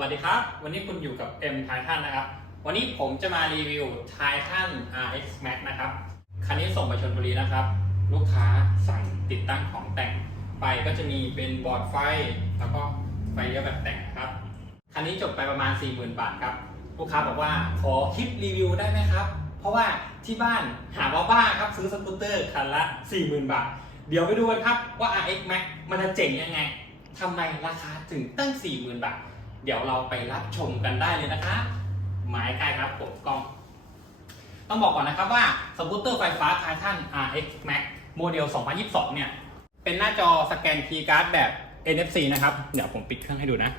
วัสดีครับ วันนี้คุณอยู่กับ M Titan นะครับ วันนี้ผมจะมารีวิว Titan RX Max นะครับ คันนี้ส่งไปชลบุรีนะครับ ลูกค้าสั่งติดตั้งของแต่งไปก็จะมีเป็นบอร์ดไฟ แล้วก็ไฟเลี้ยวแบบแต่งนะครับ คันนี้จบไปประมาณ 40,000 บาทครับ ลูกค้าบอกว่าขอคลิปรีวิวได้ไหมครับ เพราะว่าที่บ้านหาว่าบ้าครับซื้อสกูตเตอร์คันละ 40,000 บาท เดี๋ยวไปดูกันครับว่า RX Max มันจะเจ๋งยังไงทำไมราคาถึงตั้ง 40,000 บาท เดี๋ยวเราไปรับชมกันได้เลยนะคะหมายใกล้ครับผมกล้อง ต้องบอกก่อนนะครับว่าสกูตเตอร์ไฟฟ้า Titan RX Max โมเดล 2022 เนี่ย เป็นหน้าจอสแกนคีย์การ์ดแบบ NFC นะครับ เดี๋ยวผมปิดเครื่องให้ดูนะ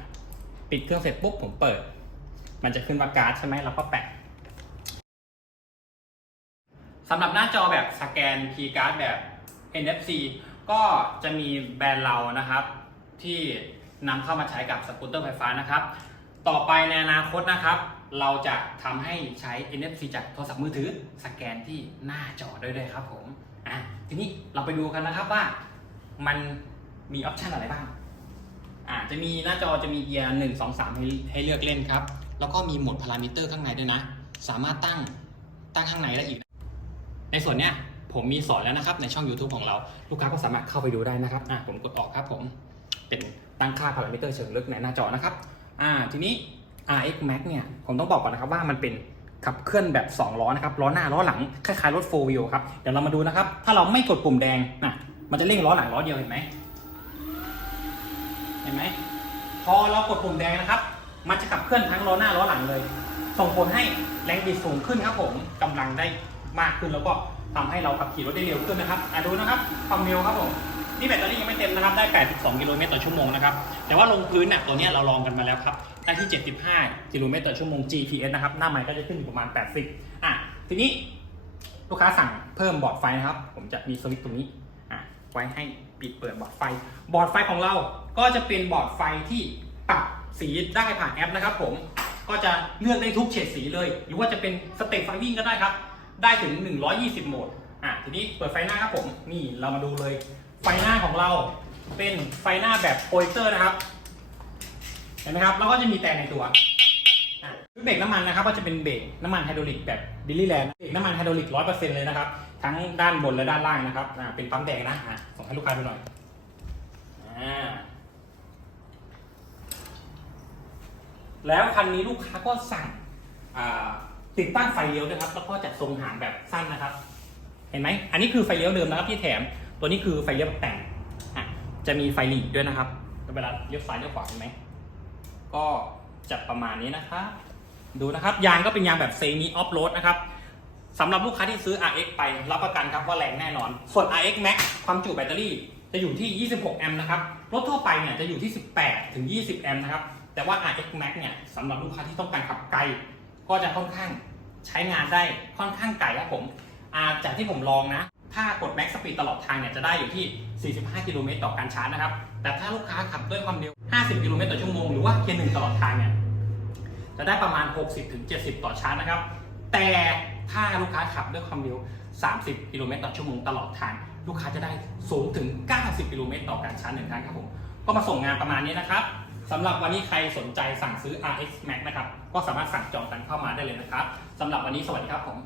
ปิดเครื่องเสร็จปุ๊บผมเปิด มันจะขึ้นว่าการ์ดใช่ไหมเราก็แปะสำหรับหน้าจอแบบสแกนคีย์การ์ดแบบ NFC ก็จะมีแบรนด์เรานะครับ ที่ นำเข้ามาใช้กับสกูตเตอร์ไฟฟ้านะครับ ต่อไปในอนาคตนะครับ เราจะทำให้ใช้ NFC จากโทรศัพท์มือถือ สแกนที่หน้าจอได้เลยครับผมอะทีนี้เราไปดูกันนะครับว่ามันมีออปชันอะไรบ้างอ่าจะมีหน้าจอจะมีเกียร์หนึ่งสองสามให้ให้เลือกเล่นครับ แล้วก็มีโหมดพารามิเตอร์ข้างในด้วยนะ สามารถตั้งตั้งข้างในได้อีก ในส่วนเนี้ยผมมีสอนแล้วนะครับในช่อง YouTube ของเรา ลูกค้าก็สามารถเข้าไปดูได้นะครับอะผมกดออกครับผมเป็น ตั้งค่าพารามิเตอร์เชิงลึกในหน้าจอนะครับอ่าทีนี้ RX Max เนี่ยผมต้องบอกก่อนนะครับว่ามันเป็นขับเคลื่อนแบบ 2 ล้อนะครับล้อหน้าล้อหลังคล้ายๆรถ4 wheel ครับเดี๋ยวเรามาดูนะครับ ถ้าเราไม่กดปุ่มแดงนะมันจะเร่งล้อหลังล้อเดียวเห็นไหมเห็นไหมพอเรากดปุ่มแดงนะครับ มันจะขับเคลื่อนทั้งล้อหน้าล้อหลังเลย ส่งผลให้แรงบิดสูงขึ้นครับผมกำลังได้มากขึ้นแล้วก็ทำให้เราขับขี่รถได้เร็วขึ้นนะครับอะดูนะครับความเร็วครับผม นี่แบตเตอรี่ยังไม่เต็มนะครับ ได้ 82 กิโลเมตรต่อชั่วโมงนะครับ แต่ว่าลงพื้นเนี่ยตัวนี้เราลองกันมาแล้วครับ ได้ที่ 75 กิโลเมตรต่อชั่วโมง GPS นะครับ หน้าไมค์ก็จะขึ้นอยู่ประมาณ 80 อะ ทีนี้ลูกค้าสั่งเพิ่มบอร์ดไฟนะครับ ผมจะมีสวิตช์ตรงนี้ อะ ไว้ให้ปิดเปิดบอร์ดไฟ บอร์ดไฟของเรา ก็จะเป็นบอร์ดไฟที่ปรับสีได้ผ่านแอปนะครับ ผม ก็จะเลือกได้ทุกเฉดสีเลย หรือว่าจะเป็นสเตปไฟวิ่งก็ได้ครับ ได้ถึง 120 โหมด อะ ทีนี้เปิดไฟหน้าครับผม นี่เรามาดูเลย ไฟหน้าของเราเป็นไฟหน้าแบบโปรเจคเตอร์นะครับ เห็นไหมครับ แล้วก็จะมีแต่ในตัวอะเบรกน้ำมันนะครับก็จะเป็นเบรกน้ำมันไฮดรอลิกแบบดิลลี่แลนด์เบรกน้ำมันไฮดรอลิกร้อยเปอร์เซ็นต์เลยนะครับ ทั้งด้านบนและด้านล่างนะครับเป็นปั๊มแดงนะส่งให้ลูกค้าดูหน่อยอแล้วคันนี้ลูกค้าก็สั่งติดตั้งไฟเลี้ยวด้วยครับ แล้วก็จัดทรงหางแบบสั้นนะครับ เห็นไหม อันนี้คือไฟเลี้ยวเดิมนะครับที่แถม ตัวนี้คือไฟเลี้ยวแบแต่งอะจะมีไฟหลีดด้วยนะครับเวลาเลี้ยวซ้ายเลี้ยวขวาเห็นไหมก็จะประมาณนี้นะครับดูนะครับ ยางก็เป็นยางแบบเซมิออฟโรดนะครับสำหรับลูกค้าที่ซื้อ RX ไปรับประกันครับว่าแรงแน่นอน ส่วน RX Max ความจุแบตเตอรี่จะอยู่ที่ 26 แอมป์นะครับ รถทั่วไปเนี่ยจะอยู่ที่ 18 ถึง 20 แอมป์นะครับ แต่ว่า RX Max เนี่ยสำหรับลูกค้าที่ต้องการขับไกล ก็จะค่อนข้างใช้งานได้ค่อนข้างไกลครับผมอาจากที่ผมลองนะ ถ้ากด Max Speed ตลอดทางเนี่ยจะได้อยู่ที่ 45 กิโลเมตรต่อการชาร์จนะครับ แต่ถ้าลูกค้าขับด้วยความเร็ว 50 กิโลเมตรต่อชั่วโมงหรือว่าเกียร์หนึ่งตลอดทางเนี่ยจะได้ประมาณ 60ถึง70 ต่อชาร์จนะครับ แต่ถ้าลูกค้าขับด้วยความเร็ว 30 กิโลเมตรต่อชั่วโมงตลอดทาง ลูกค้าจะได้สูงถึง 90 กิโลเมตรต่อการชาร์จหนึ่งครั้งครับผม ก็มาส่งงานประมาณนี้นะครับสำหรับวันนี้ใครสนใจสั่งซื้อ RX Max นะครับ ก็สามารถสั่งจองกันเข้ามาได้เลยนะครับสำหรับวันนี้สวัสดีครับผม